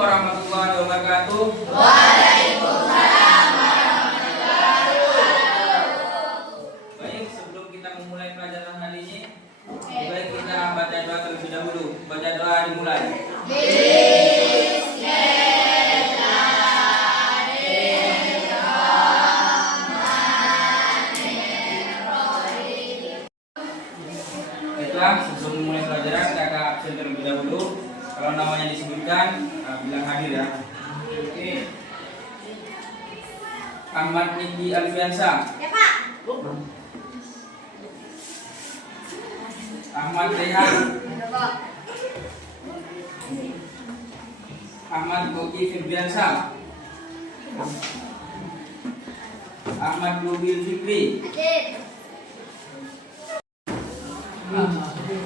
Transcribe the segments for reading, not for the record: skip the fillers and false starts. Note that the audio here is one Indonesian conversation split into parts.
warahmatullahi wabarakatuh. Waalaikumsalam warahmatullahi wabarakatuh. Baik, sebelum kita memulai pelajaran hari ini, baik kita baca doa terlebih dahulu. Baca doa dimulai. Baiklah, sebelum memulai pelajaran, kakak absen terlebih dahulu. Kalau namanya disebutkan, bilang hadir ya. Oke. Ahmad Niki Alfiansa. Ya, Pak. Ahmad Rehan. Ya, Pak. Ahmad Goki Firbiansa. Ahmad Lubil Fikri. Hadir.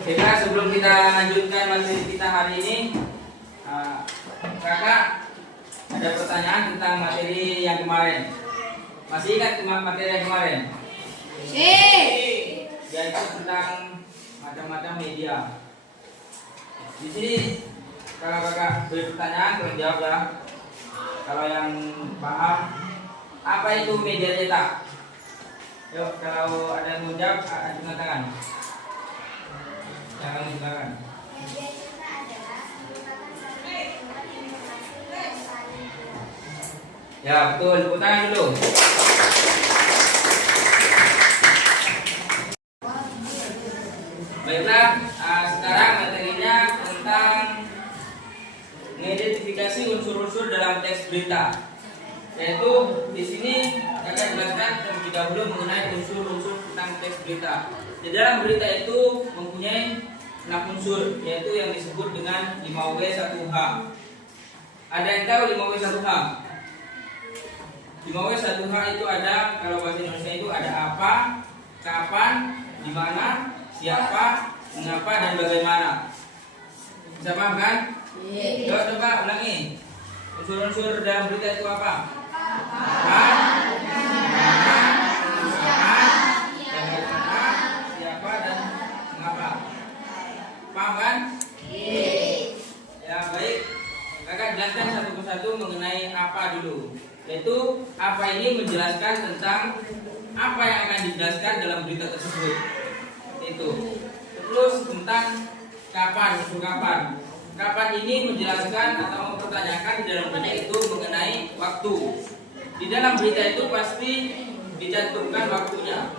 Baiklah, sebelum kita lanjutkan materi kita hari ini, kakak ada pertanyaan tentang materi yang kemarin. Masih ingat materi yang kemarin? Yaitu tentang macam-macam media. Di sini kalau kakak beri pertanyaan, tolong jawab ya. Kalau yang paham, apa itu media cetak? Yuk, kalau ada yang mau jawab, acungkan tangan. Jangan silakan. Media cetak adalah merupakan satu dokumen yang berhasil dan saling berhubungan. Ya betul, tepuk tangan dulu. Baiklah, sekarang materinya tentang mengidentifikasi unsur-unsur dalam teks berita. Yaitu di sini akan jelaskan terlebih dahulu mengenai unsur-unsur tentang teks berita. Di dalam berita itu mempunyai 6 unsur, yaitu yang disebut dengan 5W1H. Ada yang tahu 5W1H? 5W1H itu ada, kalau bahasa Indonesia itu ada apa, kapan, di mana, siapa, mengapa, dan bagaimana. Bisa paham kan? Coba ulangi. Unsur-unsur dalam berita itu apa? Kapan, di mana, bagaimana, siapa, dan mengapa. Paham kan? Ya baik. Kakak jelaskan satu persatu mengenai apa dulu. Yaitu apa ini menjelaskan tentang apa yang akan dijelaskan dalam berita tersebut. Itu. Terus tentang kapan, unsur kapan. Kapan ini menjelaskan atau mempertanyakan di dalam berita itu mengenai waktu. Di dalam berita itu pasti dicantumkan waktunya.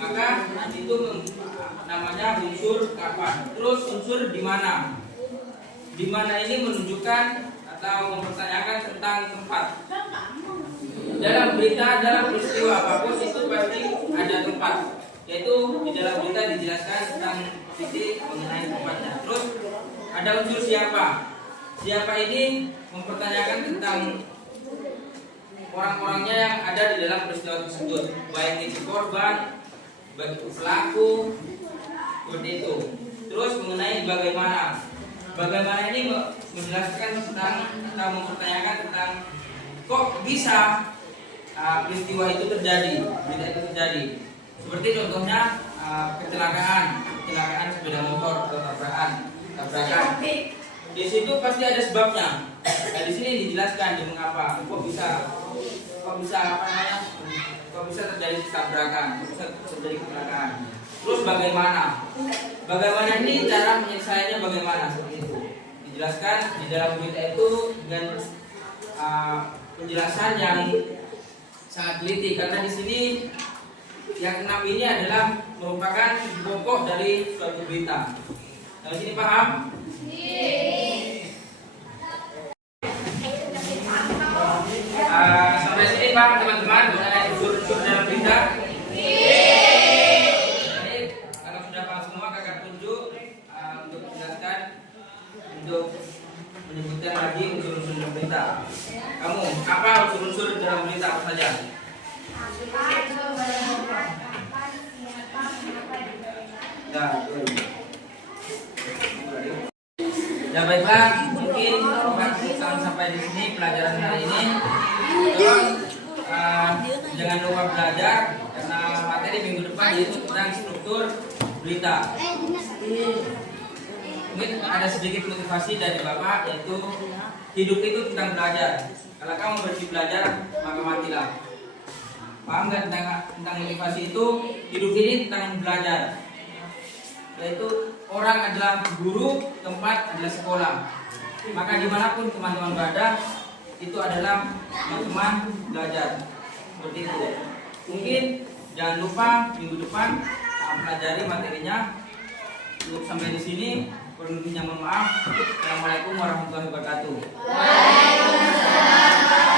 Maka itu namanya unsur kapan. Terus unsur di mana. Di mana ini menunjukkan atau mempertanyakan tentang tempat. Dalam berita, dalam peristiwa apapun itu pasti ada tempat. Yaitu di dalam berita dijelaskan tentang titik mengenai tempatnya. Terus ada unsur siapa. Siapa ini mempertanyakan tentang orang-orangnya yang ada di dalam peristiwa tersebut, baik itu korban, baik itu pelaku, seperti itu. Terus mengenai bagaimana. Bagaimana ini menjelaskan tentang atau mempertanyakan tentang kok bisa peristiwa itu terjadi, berita itu terjadi. Seperti contohnya kecelakaan sepeda motor atau tabrakan. Di situ pasti ada sebabnya. Nah, di sini dijelaskan di mengapa kok bisa terjadi tabrakan, kok bisa terjadi kecelakaan. Terus bagaimana ini cara penyelesaiannya bagaimana, seperti itu. Dijelaskan di dalam berita itu dengan penjelasan yang sangat teliti, karena di sini yang 6 ini adalah merupakan pokok dari suatu berita. Nah, di sini paham? Sampai sini paham teman-teman mengenai unsur-unsur dalam berita? Baik, kalau sudah paham semua kakak tunjuk untuk menjelaskan, untuk menyebutkan lagi unsur-unsur dalam berita. Kamu, apa unsur-unsur dalam berita apa saja? Ya, betul. Ya baiklah, mungkin kita sampai di sini pelajaran hari ini. Tolong jangan lupa belajar karena materi minggu depan yaitu tentang struktur berita. Mungkin ada sedikit motivasi dari Bapak, yaitu hidup itu tentang belajar. Kalau kamu berhenti belajar, maka matilah. Paham nggak tentang motivasi itu? Hidup ini tentang belajar. Yaitu orang adalah guru, tempat adalah sekolah. Maka dimanapun teman-teman berada, itu adalah teman belajar. Seperti itu. Mungkin jangan lupa minggu depan pelajari materinya. Cukup sampai di sini. Kurang lebihnya mohon maaf. Assalamualaikum warahmatullahi wabarakatuh. Waalaikumsalam.